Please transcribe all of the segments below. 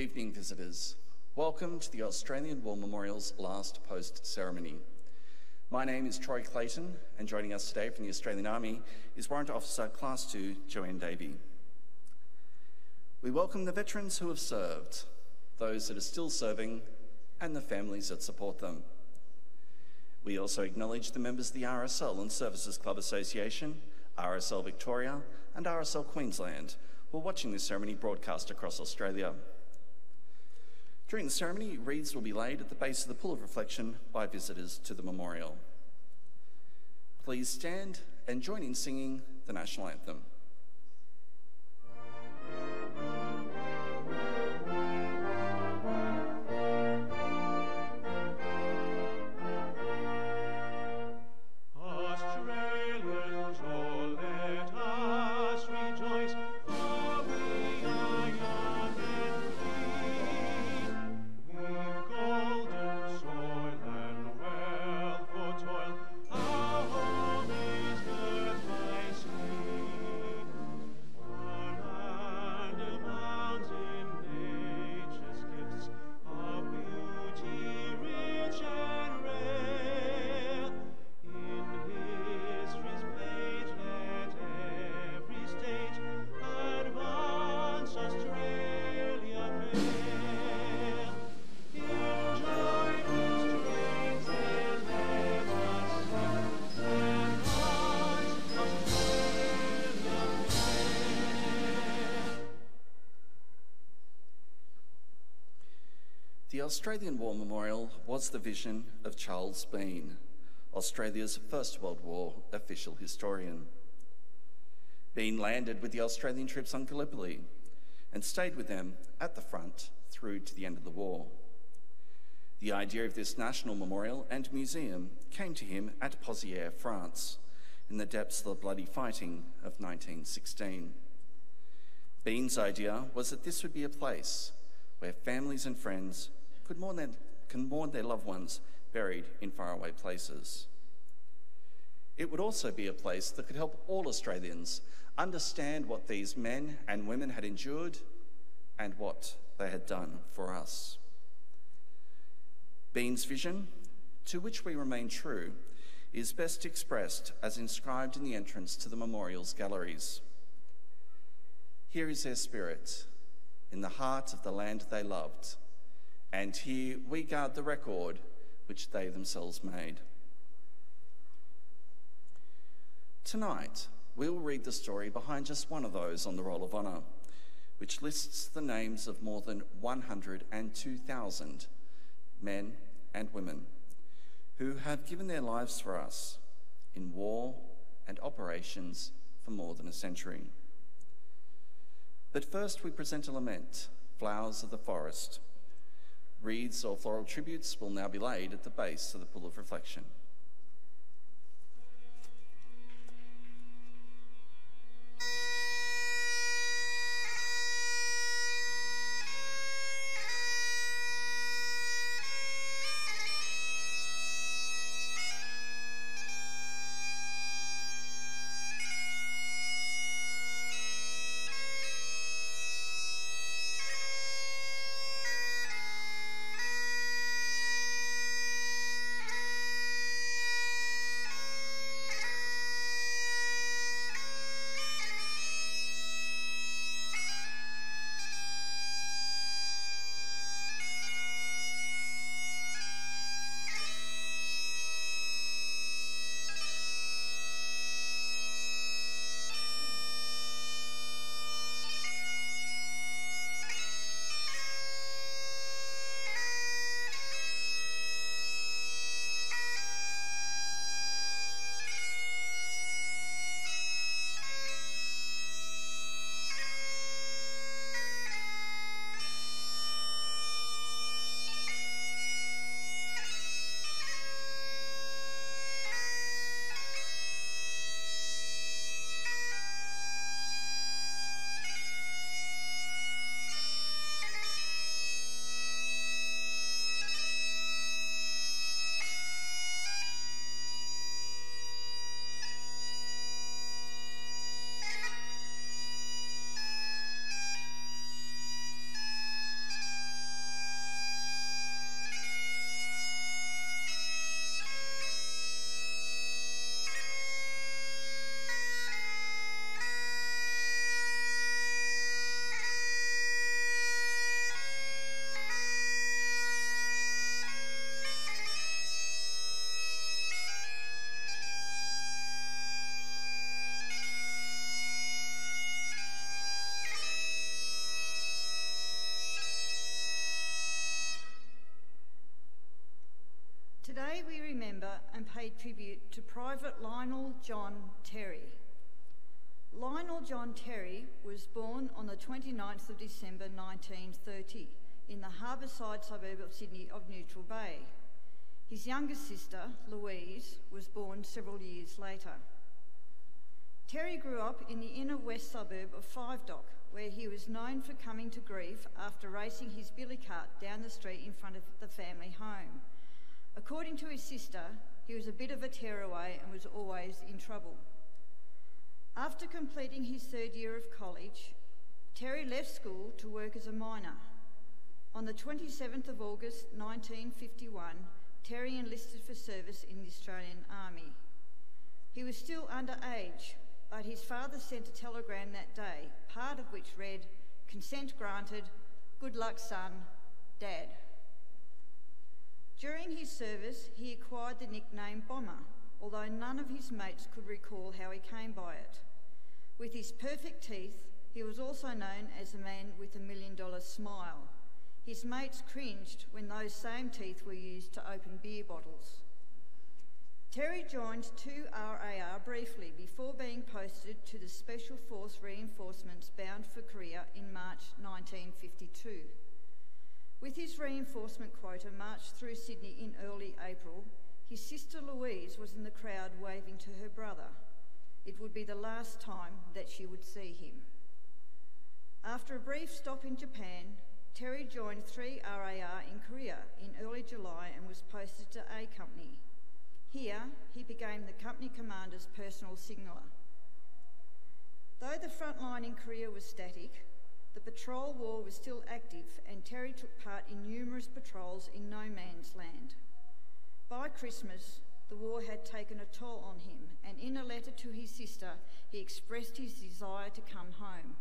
evening, visitors. Welcome to the Australian War Memorial's last post ceremony. My name is Troy Clayton, and joining us today from the Australian Army is Warrant Officer Class 2 Joanne Davey. We welcome the veterans who have served, those that are still serving, and the families that support them. We also acknowledge the members of the RSL and Services Clubs Association, RSL Victoria, and RSL Queensland who are watching this ceremony broadcast across Australia. During the ceremony, wreaths will be laid at the base of the Pool of Reflection by visitors to the memorial. Please stand and join in singing the National Anthem. The Australian War Memorial was the vision of Charles Bean, Australia's First World War official historian. Bean landed with the Australian troops on Gallipoli and stayed with them at the front through to the end of the war. The idea of this national memorial and museum came to him at Pozières, France, in the depths of the bloody fighting of 1916. Bean's idea was that this would be a place where families and friends can mourn their loved ones buried in faraway places. It would also be a place that could help all Australians understand what these men and women had endured and what they had done for us. Bean's vision, to which we remain true, is best expressed as inscribed in the entrance to the memorial's galleries. Here is their spirit, in the heart of the land they loved, and here we guard the record which they themselves made. Tonight, we will read the story behind just one of those on the Roll of Honour, which lists the names of more than 102,000 men and women who have given their lives for us in war and operations for more than a century. But first we present a lament, Flowers of the Forest. Wreaths or floral tributes will now be laid at the base of the Pool of Reflection. Today we remember and pay tribute to Private Lionel John Terry. Lionel John Terry was born on the 29th of December 1930 in the harbourside suburb of Sydney of Neutral Bay. His younger sister, Louise, was born several years later. Terry grew up in the inner west suburb of Five Dock, where he was known for coming to grief after racing his billy cart down the street in front of the family home. According to his sister, he was a bit of a tearaway and was always in trouble. After completing his third year of college, Terry left school to work as a miner. On the 27th of August 1951, Terry enlisted for service in the Australian Army. He was still underage, but his father sent a telegram that day, part of which read, "Consent granted, good luck son, Dad." During his service, he acquired the nickname Bomber, although none of his mates could recall how he came by it. With his perfect teeth, he was also known as the man with $1 million smile. His mates cringed when those same teeth were used to open beer bottles. Terry joined 2RAR briefly before being posted to the Special Force reinforcements bound for Korea in March 1952. With his reinforcement quota marched through Sydney in early April, his sister Louise was in the crowd waving to her brother. It would be the last time that she would see him. After a brief stop in Japan, Terry joined 3RAR in Korea in early July and was posted to A Company. Here, he became the company commander's personal signaller. Though the front line in Korea was static, the patrol war was still active and Terry took part in numerous patrols in no man's land. By Christmas, the war had taken a toll on him, and in a letter to his sister, he expressed his desire to come home.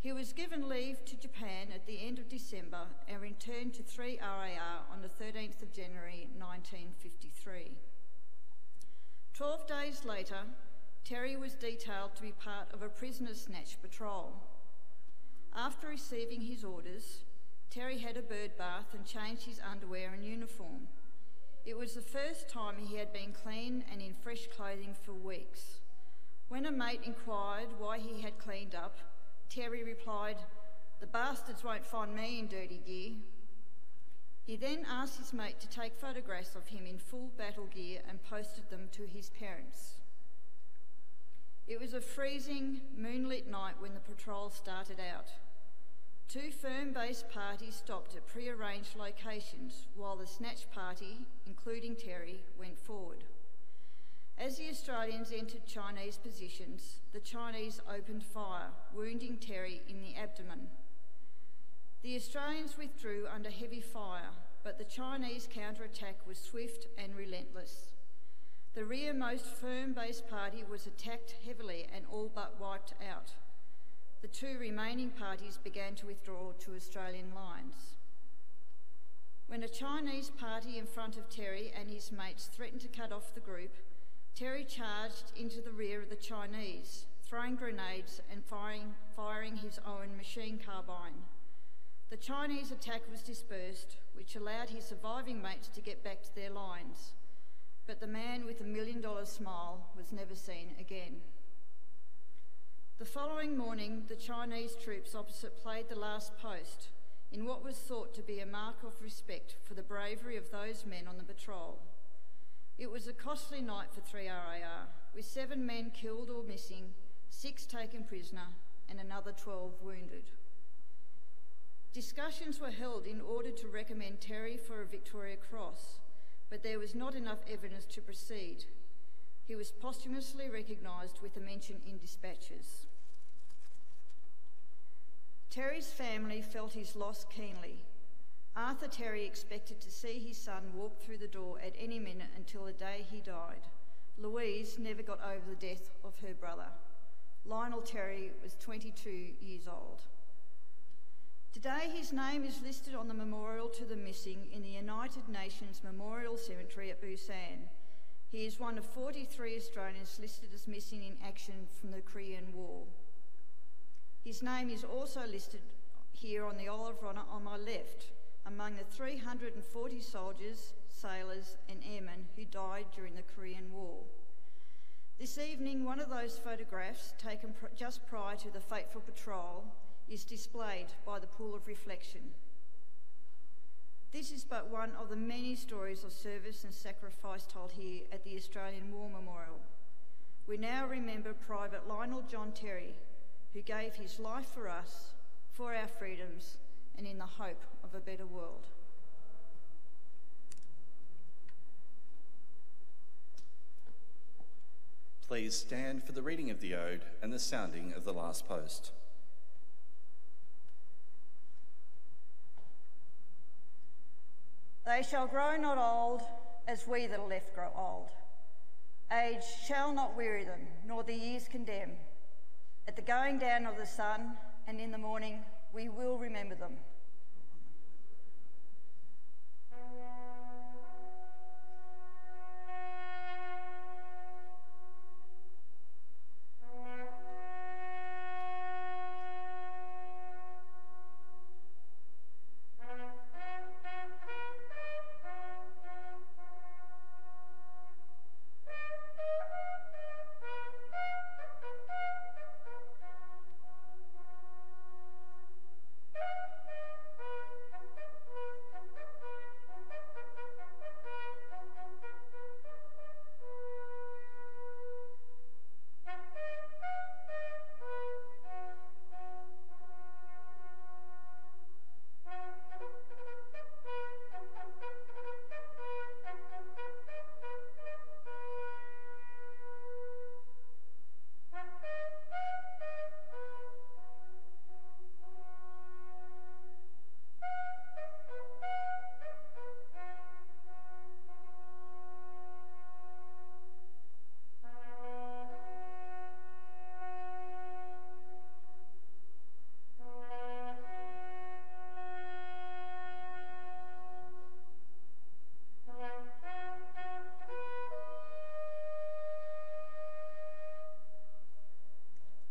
He was given leave to Japan at the end of December and returned to 3RAR on the 13th of January 1953. 12 days later, Terry was detailed to be part of a prisoner snatch patrol. After receiving his orders, Terry had a bird bath and changed his underwear and uniform. It was the first time he had been clean and in fresh clothing for weeks. When a mate inquired why he had cleaned up, Terry replied, "The bastards won't find me in dirty gear." He then asked his mate to take photographs of him in full battle gear and posted them to his parents. It was a freezing, moonlit night when the patrol started out. 2 firm-based parties stopped at pre-arranged locations while the snatch party, including Terry, went forward. As the Australians entered Chinese positions, the Chinese opened fire, wounding Terry in the abdomen. The Australians withdrew under heavy fire, but the Chinese counterattack was swift and relentless. The rearmost firm-based party was attacked heavily and all but wiped out. The 2 remaining parties began to withdraw to Australian lines. When a Chinese party in front of Terry and his mates threatened to cut off the group, Terry charged into the rear of the Chinese, throwing grenades and firing his own machine carbine. The Chinese attack was dispersed, which allowed his surviving mates to get back to their lines. But the man with $1 million smile was never seen again. The following morning, the Chinese troops opposite played the last post in what was thought to be a mark of respect for the bravery of those men on the patrol. It was a costly night for 3RAR, with 7 men killed or missing, 6 taken prisoner, and another 12 wounded. Discussions were held in order to recommend Terry for a Victoria Cross, but there was not enough evidence to proceed. He was posthumously recognised with a mention in dispatches. Terry's family felt his loss keenly. Arthur Terry expected to see his son walk through the door at any minute until the day he died. Louise never got over the death of her brother. Lionel Terry was 22 years old. Today his name is listed on the memorial to the missing in the United Nations Memorial Cemetery at Busan. He is one of 43 Australians listed as missing in action from the Korean War. His name is also listed here on the Olive Runner on my left, among the 340 soldiers, sailors and airmen who died during the Korean War. This evening, one of those photographs, taken just prior to the fateful patrol, is displayed by the Pool of Reflection. This is but one of the many stories of service and sacrifice told here at the Australian War Memorial. We now remember Private Lionel John Terry, who gave his life for us, for our freedoms, and in the hope of a better world. Please stand for the reading of the ode and the sounding of the last post. They shall grow not old as we that are left grow old. Age shall not weary them, nor the years condemn. At the going down of the sun and in the morning, we will remember them.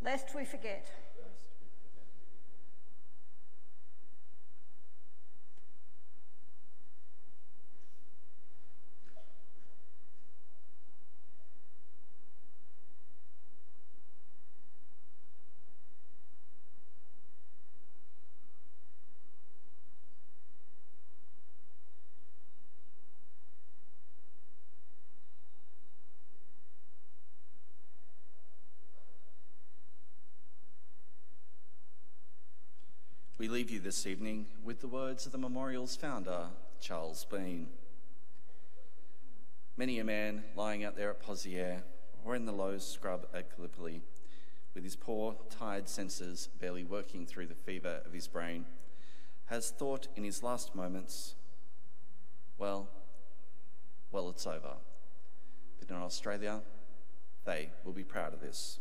Lest we forget. We leave you this evening with the words of the memorial's founder, Charles Bean. Many a man lying out there at Pozières or in the low scrub at Gallipoli, with his poor, tired senses barely working through the fever of his brain, has thought in his last moments, well, it's over. But in Australia, they will be proud of this.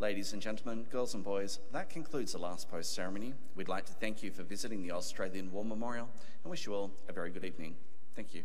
Ladies and gentlemen, girls and boys, that concludes the last post ceremony. We'd like to thank you for visiting the Australian War Memorial and wish you all a very good evening. Thank you.